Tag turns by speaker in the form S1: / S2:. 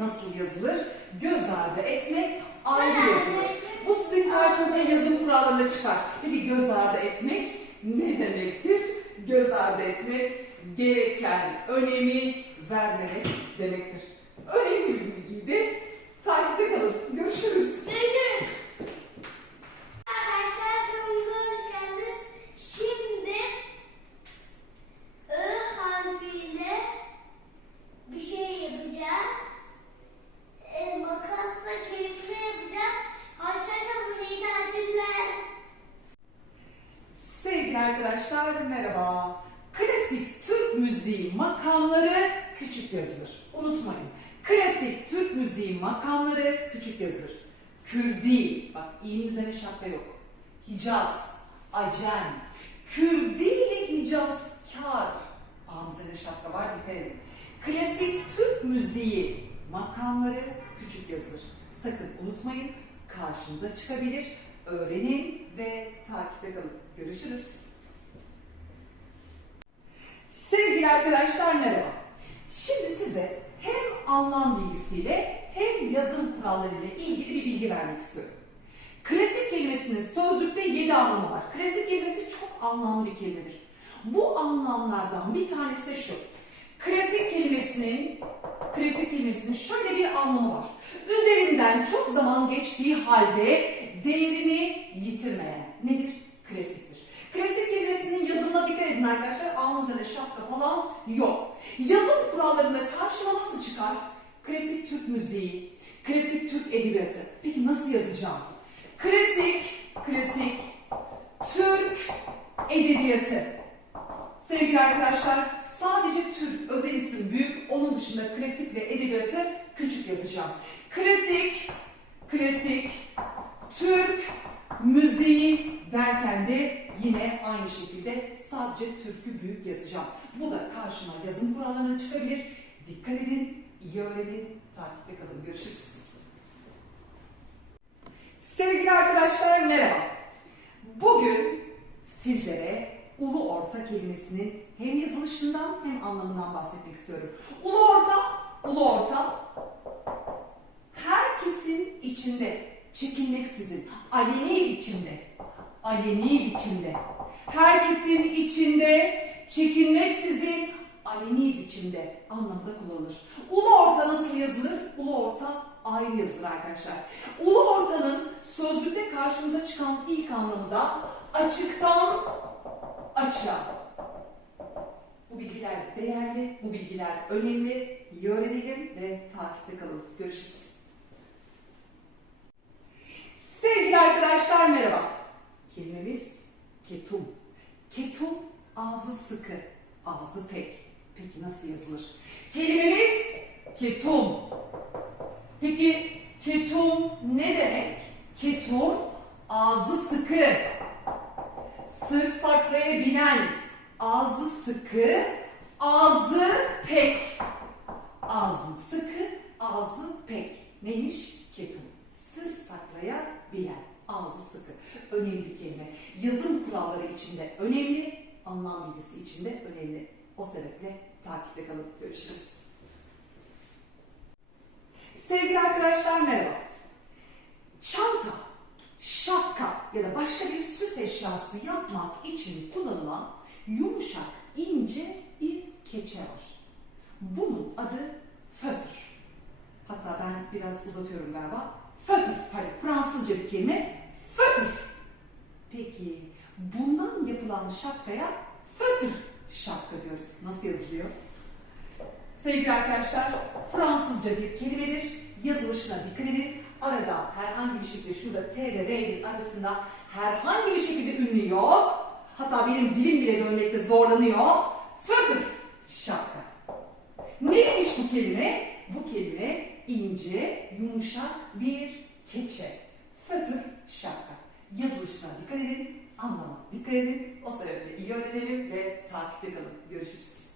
S1: nasıl yazılır? Göz ardı etmek ayrı yazılır. Bu sizin karşınıza yazım kurallarına çıkar. Peki göz ardı etmek ne demektir? Göz ardı etmek gereken önemi vermemek demektir. Önemli bir bilgiydi. Takipte
S2: Arkadaşlar
S1: merhaba. Klasik Türk müziği makamları küçük yazılır. Unutmayın. Klasik Türk müziği makamları küçük yazılır. Kürdi, bak i'nin üzerine şapka yok. Hicaz, Acem, Kürdi ile Hicazkar. A'nın üzerine şapka var dikkat edin. Klasik Türk müziği makamları küçük yazılır. Sakın unutmayın karşınıza çıkabilir. Öğrenin ve takipte kalın. Görüşürüz. Sevgili arkadaşlar merhaba. Şimdi size hem anlam bilgisiyle hem yazım kurallarıyla ilgili bir bilgi vermek istiyorum. Klasik kelimesinin sözlükte 7 anlamı var. Klasik kelimesi çok anlamlı bir kelimedir. Bu anlamlardan bir tanesi de şu. Klasik kelimesinin klasik kelimesinin şöyle bir anlamı var. Üzerinden çok zaman geçtiği halde değerini yitirmeyen nedir? Klasiktir. Klasik kelimesinin yazımına dikkat edin arkadaşlar. Üzerine şapka falan yok. Yazım kurallarında karşıma nasıl çıkar? Klasik Türk müziği, klasik Türk edebiyatı. Peki nasıl yazacağım? Klasik, klasik Türk edebiyatı. Sevgili arkadaşlar, sadece Türk özel isim büyük, onun dışında klasik ve edebiyatı küçük yazacağım. Klasik, klasik, Türk müziği derken de yine aynı şekilde sadece Türk'ü büyük yazacağım. Bu da karşıma yazım kurallarına çıkabilir. Dikkat edin, iyi öğrenin, takipte kalın. Görüşürüz. Sevgili arkadaşlar merhaba. Bugün sizlere ulu orta kelimesinin hem yazılışından hem anlamından bahsetmek istiyorum. Ulu orta, ulu orta herkesin içinde, çekinmeksizin, aleni biçimde, aleni biçimde, herkesin içinde, çekinmeksizin, aleni biçimde anlamda kullanılır. Ulu orta nasıl yazılır? Ulu orta ayrı yazılır arkadaşlar. Ulu ortanın sözlükte karşımıza çıkan ilk anlamı da açıktan açığa. Bu bilgiler değerli, bu bilgiler önemli. İyi öğrenelim ve takipte kalın. Görüşürüz. Sevgili arkadaşlar merhaba. Kelimemiz ketum. Ketum ağzı sıkı, ağzı pek. Peki nasıl yazılır? Kelimemiz ketum. Peki ketum ne demek? Ketum ağzı sıkı, sır saklayabilen, ağzı sıkı, ağzı pek. Ağzı sıkı, ağzı pek. Neymiş? Ketum. Sır saklayabilen, ağzı sıkı. Önemli bir kelime. Yazım kuralları içinde önemli, anlam bilgisi içinde önemli. O sebeple takipte kalıp görüşürüz. Sevgili arkadaşlar merhaba. Çanta, şapka ya da başka bir süs eşyası yapmak için kullanılan yumuşak, ince bir keçe var. Bunun adı fötr. Hatta ben biraz uzatıyorum galiba. Fötr, hani Fransızca bir kelime. Fötr. Peki bundan yapılan şapkaya fötr şapka diyoruz. Nasıl yazılıyor? Sevgili arkadaşlar, Fransızca bir kelimedir. Yazılışına dikkat edin. Arada herhangi bir şekilde şurada T ve R'nin arasında herhangi bir şekilde ünlü yok. Hatta benim dilim bile dönmekte zorlanıyor. Fötr şapka. Neymiş bu kelime? Bu kelime ince, yumuşak bir keçe. Fötr şapka. Yazılışına dikkat edin, anlama dikkat edin. O sebeple iyi öğrenelim ve takipte kalın. Görüşürüz.